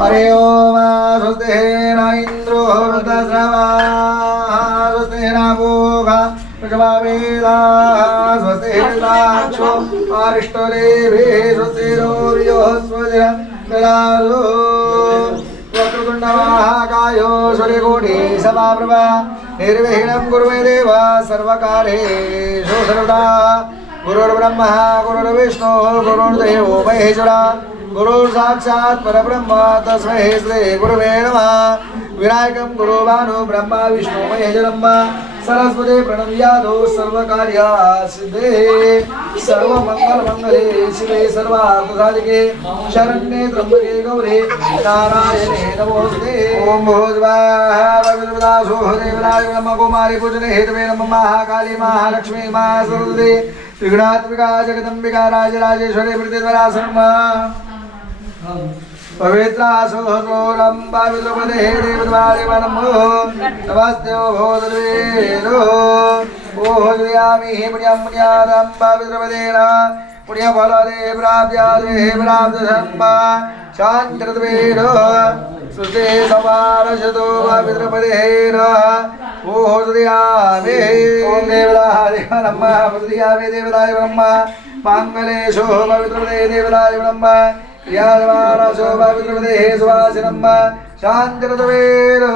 हरे ओम स्वस्ति न इंद्रो वृद्धश्रवा स्वस्ति न पूषा वृषभावेदाः स्वस्ति नक्षत्रो अरिष्टनेमिः स्वस्ति नो बृहस्पतिर्दधातु वक्रतुण्डमहाकायो सूर्यकोटिसमप्रभा निर्विघ्नं कुरु मे देव सर्वकार्येषु सर्वदा गुरुर्ब्रह्मा गुरुर्विष्णुः गुरुर्देवो महेश्वरः गुरुर्साक्षात् परब्रह्म तस्मै श्री गुरुवे नमः विनायकं गुरुभानु ब्रह्मा विष्णु महेश्वरं सरस्वती प्रणम्यादो सर्वकार्य सिद्धे सर्वमंगलमंगले शिवे सर्वार्थसाधिके शरण्ये त्र्यंबके गौरी नारायणे नमोस्तुते ओम भूर्भुवः विद्मदासो देवराय ब्रह्म कुमारी पूजने हेतवे नमः महाकाली महालक्ष्मी महासरस्वती विघ्नात्मिका जगदम्बिका राजराजेश्वरी प्रतिद्वरासनम् पवित्रासोरं पवित्रपदे देवद्वारिवनमो नमस्ते भोदर्वेदो ओह्यामि पुण्यं पुण्यादं पवित्रपदेन पुण्यफलदे प्राप्यादे प्राप्तधर्म शान्तिर्वेदो सुते समारशतो पवित्रपदेन ओह्यामि ॐ देवदाय नमः पवित्रयामि देवदाय ब्रह्म माङ्गलेशो पवित्रपदे देवदाय ब्रह्म यादवारासो पवित्रपदे सुवासिनं शान्तिर्वेदो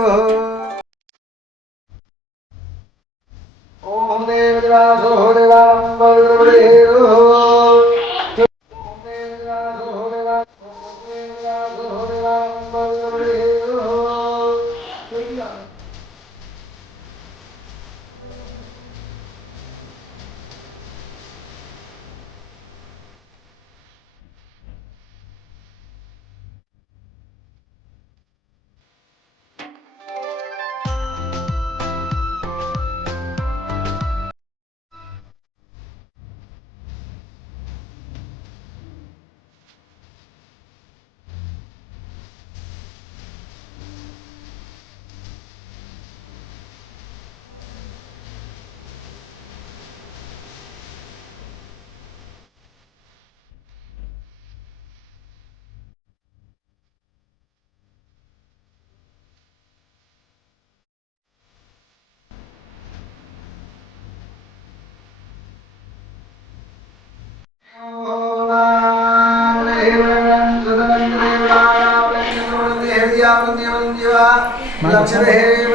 ओम देवदासो देवां पवित्रपदे लक्ष्मी